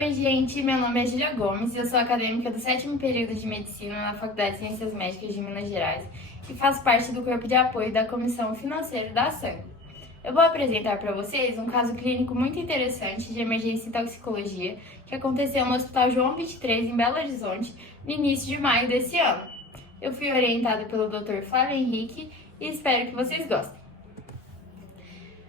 Oi, gente, meu nome é Julia Gomes e eu sou acadêmica do 7º período de Medicina na Faculdade de Ciências Médicas de Minas Gerais e faço parte do corpo de apoio da Comissão Financeira da Sangue. Eu vou apresentar para vocês um caso clínico muito interessante de emergência em toxicologia que aconteceu no Hospital João 23, em Belo Horizonte, no início de maio desse ano. Eu fui orientada pelo Dr. Flávio Henrique e espero que vocês gostem.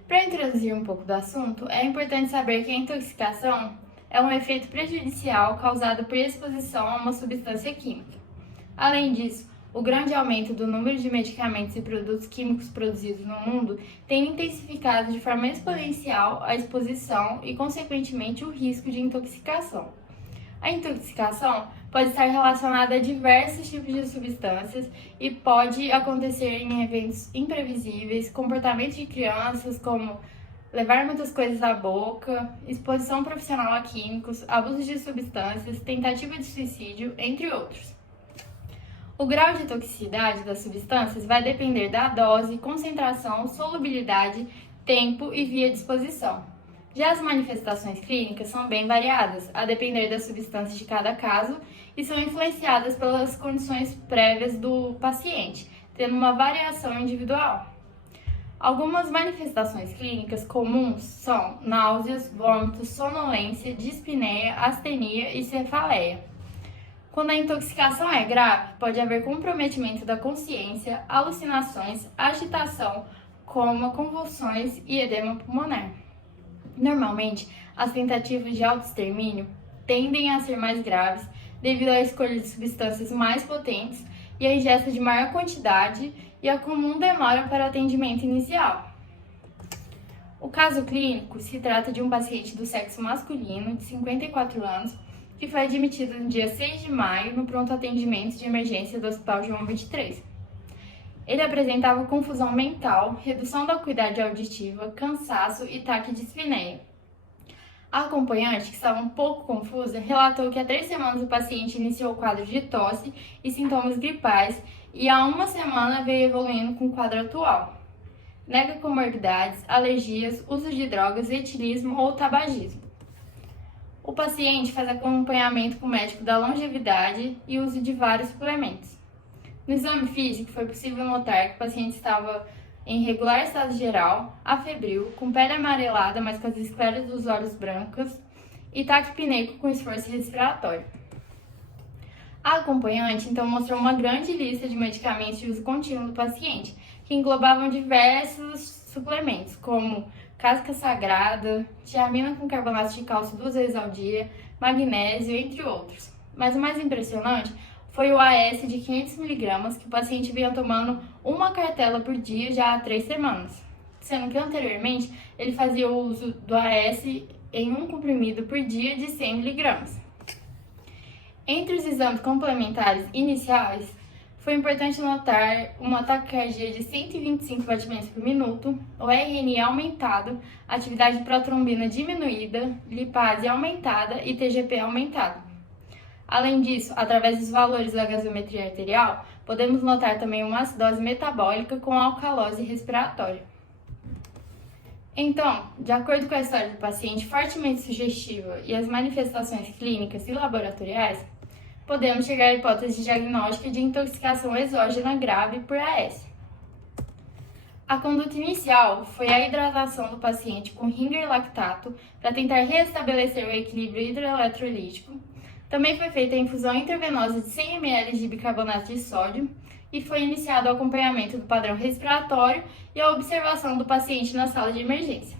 Para introduzir um pouco do assunto, é importante saber que a intoxicação é um efeito prejudicial causado por exposição a uma substância química. Além disso, o grande aumento do número de medicamentos e produtos químicos produzidos no mundo tem intensificado de forma exponencial a exposição e, consequentemente, o risco de intoxicação. A intoxicação pode estar relacionada a diversos tipos de substâncias e pode acontecer em eventos imprevisíveis, comportamentos de crianças como levar muitas coisas à boca, exposição profissional a químicos, abuso de substâncias, tentativa de suicídio, entre outros. O grau de toxicidade das substâncias vai depender da dose, concentração, solubilidade, tempo e via de exposição. Já as manifestações clínicas são bem variadas, a depender das substâncias de cada caso, e são influenciadas pelas condições prévias do paciente, tendo uma variação individual. Algumas manifestações clínicas comuns são náuseas, vômitos, sonolência, dispneia, astenia e cefaleia. Quando a intoxicação é grave, pode haver comprometimento da consciência, alucinações, agitação, coma, convulsões e edema pulmonar. Normalmente, as tentativas de autoextermínio tendem a ser mais graves devido à escolha de substâncias mais potentes e à ingesta de maior quantidade e a comum demora para o atendimento inicial. O caso clínico se trata de um paciente do sexo masculino de 54 anos que foi admitido no dia 6 de maio no pronto atendimento de emergência do Hospital João 23. Ele apresentava confusão mental, redução da acuidade auditiva, cansaço e taquidispneia. A acompanhante, que estava um pouco confusa, relatou que há 3 semanas o paciente iniciou o quadro de tosse e sintomas gripais e há 1 semana veio evoluindo com o quadro atual. Nega comorbidades, alergias, uso de drogas, etilismo ou tabagismo. O paciente faz acompanhamento com o médico da longevidade e uso de vários suplementos. No exame físico, foi possível notar que o paciente estava em regular estado geral, afebril, com pele amarelada, mas com as escleras dos olhos brancas, e taquipneico com esforço respiratório. A acompanhante, então, mostrou uma grande lista de medicamentos de uso contínuo do paciente, que englobavam diversos suplementos, como casca sagrada, tiamina com carbonato de cálcio 2 vezes ao dia, magnésio, entre outros. Mas o mais impressionante foi o AS de 500mg, que o paciente vinha tomando uma cartela por dia já há 3 semanas, sendo que anteriormente ele fazia o uso do AS em um comprimido por dia de 100mg. Entre os exames complementares iniciais, foi importante notar uma taquicardia de 125 batimentos por minuto, o RNI aumentado, atividade protrombina diminuída, lipase aumentada e TGP aumentado. Além disso, através dos valores da gasometria arterial, podemos notar também uma acidose metabólica com alcalose respiratória. Então, de acordo com a história do paciente fortemente sugestiva e as manifestações clínicas e laboratoriais, podemos chegar à hipótese diagnóstica de intoxicação exógena grave por AS. A conduta inicial foi a hidratação do paciente com Ringer lactato para tentar restabelecer o equilíbrio hidroeletrolítico. Também foi feita a infusão intravenosa de 100 ml de bicarbonato de sódio e foi iniciado o acompanhamento do padrão respiratório e a observação do paciente na sala de emergência.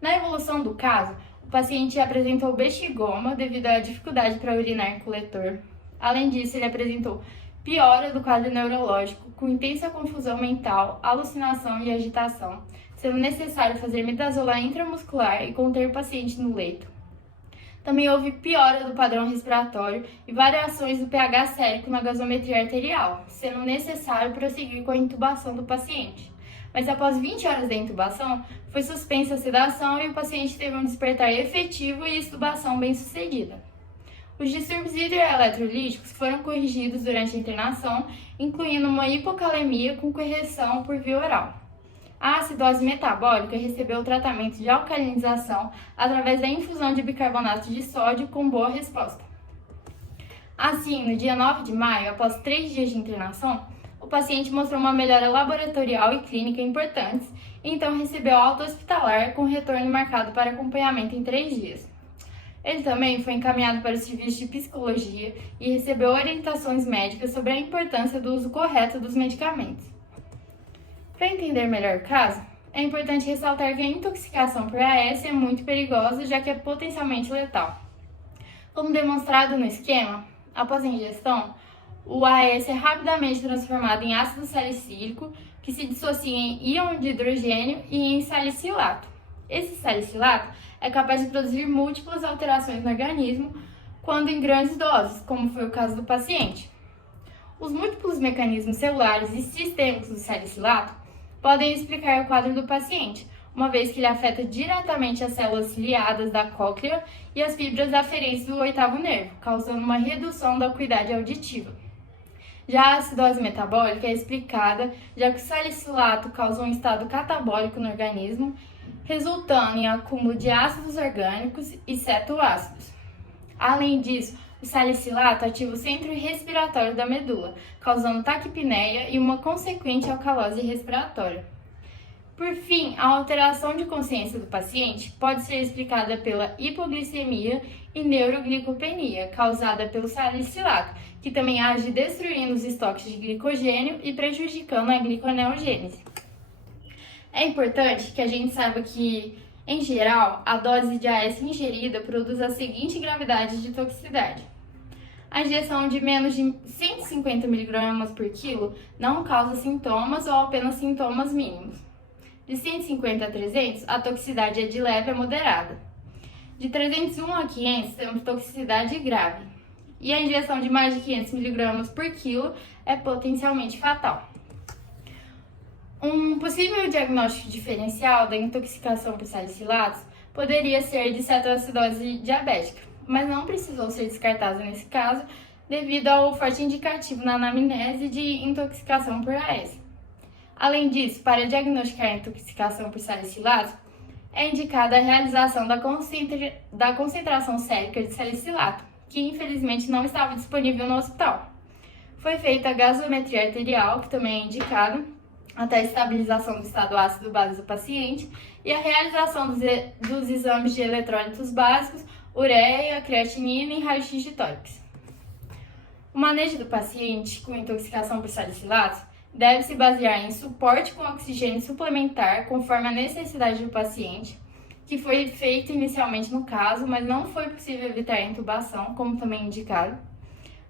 Na evolução do caso, o paciente apresentou bexigoma devido à dificuldade para urinar em coletor. Além disso, ele apresentou piora do quadro neurológico, com intensa confusão mental, alucinação e agitação, sendo necessário fazer midazolam intramuscular e conter o paciente no leito. Também houve piora do padrão respiratório e variações do pH sérico na gasometria arterial, sendo necessário prosseguir com a intubação do paciente. Mas após 20 horas da intubação, foi suspensa a sedação e o paciente teve um despertar efetivo e extubação bem-sucedida. Os distúrbios hidroeletrolíticos foram corrigidos durante a internação, incluindo uma hipocalemia com correção por via oral. A acidose metabólica recebeu o tratamento de alcalinização através da infusão de bicarbonato de sódio com boa resposta. Assim, no dia 9 de maio, após 3 dias de internação, o paciente mostrou uma melhora laboratorial e clínica importantes e então recebeu alta hospitalar com retorno marcado para acompanhamento em 3 dias. Ele também foi encaminhado para o serviço de psicologia e recebeu orientações médicas sobre a importância do uso correto dos medicamentos. Para entender melhor o caso, é importante ressaltar que a intoxicação por AS é muito perigosa, já que é potencialmente letal. Como demonstrado no esquema, após a ingestão, o AS é rapidamente transformado em ácido salicílico, que se dissocia em íon de hidrogênio e em salicilato. Esse salicilato é capaz de produzir múltiplas alterações no organismo quando em grandes doses, como foi o caso do paciente. Os múltiplos mecanismos celulares e sistêmicos do salicilato podem explicar o quadro do paciente, uma vez que ele afeta diretamente as células ciliadas da cóclea e as fibras aferentes do oitavo nervo, causando uma redução da acuidade auditiva. Já a acidose metabólica é explicada, já que o salicilato causa um estado catabólico no organismo, resultando em acúmulo de ácidos orgânicos e cetoácidos. Além disso, o salicilato ativa o centro respiratório da medula, causando taquipneia e uma consequente alcalose respiratória. Por fim, a alteração de consciência do paciente pode ser explicada pela hipoglicemia e neuroglicopenia, causada pelo salicilato, que também age destruindo os estoques de glicogênio e prejudicando a gliconeogênese. É importante que a gente saiba que, em geral, a dose de AS ingerida produz a seguinte gravidade de toxicidade. A ingestão de menos de 150 mg por quilo não causa sintomas ou apenas sintomas mínimos. De 150 a 300, a toxicidade é de leve a moderada. De 301 a 500, temos toxicidade grave. E a ingestão de mais de 500 mg por quilo é potencialmente fatal. Um possível diagnóstico diferencial da intoxicação por salicilatos poderia ser de cetoacidose diabética, mas não precisou ser descartada nesse caso devido ao forte indicativo na anamnese de intoxicação por AS. Além disso, para diagnosticar a intoxicação por salicilato, é indicada a realização da concentração sérica de salicilato, que infelizmente não estava disponível no hospital. Foi feita a gasometria arterial, que também é indicado, até a estabilização do estado ácido base do paciente, e a realização dos exames de eletrólitos básicos, ureia, creatinina e raio-x de tórax. O manejo do paciente com intoxicação por salicilatos deve se basear em suporte com oxigênio suplementar conforme a necessidade do paciente, que foi feito inicialmente no caso, mas não foi possível evitar a intubação, como também indicado.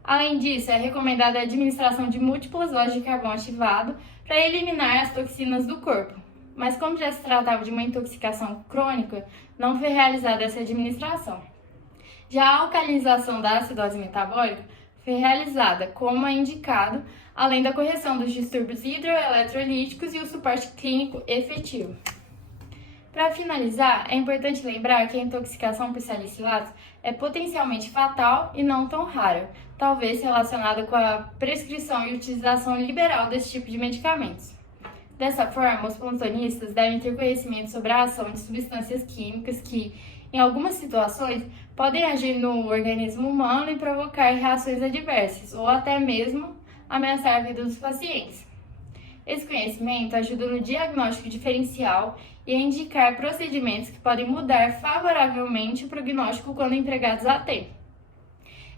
Além disso, é recomendada a administração de múltiplas doses de carvão ativado para eliminar as toxinas do corpo. Mas como já se tratava de uma intoxicação crônica, não foi realizada essa administração. Já a alcalinização da acidose metabólica foi realizada, como é indicado, além da correção dos distúrbios hidroeletrolíticos e o suporte clínico efetivo. Para finalizar, é importante lembrar que a intoxicação por salicilatos é potencialmente fatal e não tão rara, talvez relacionada com a prescrição e utilização liberal desse tipo de medicamentos. Dessa forma, os plantonistas devem ter conhecimento sobre a ação de substâncias químicas que, em algumas situações, podem agir no organismo humano e provocar reações adversas ou até mesmo ameaçar a vida dos pacientes. Esse conhecimento ajuda no diagnóstico diferencial e a indicar procedimentos que podem mudar favoravelmente o prognóstico quando empregados a tempo.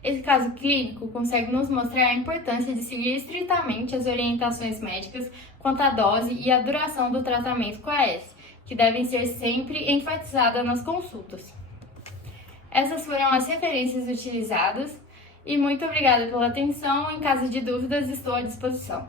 Esse caso clínico consegue nos mostrar a importância de seguir estritamente as orientações médicas quanto à dose e à duração do tratamento com a AS, que devem ser sempre enfatizadas nas consultas. Essas foram as referências utilizadas e muito obrigada pela atenção. Em caso de dúvidas, estou à disposição.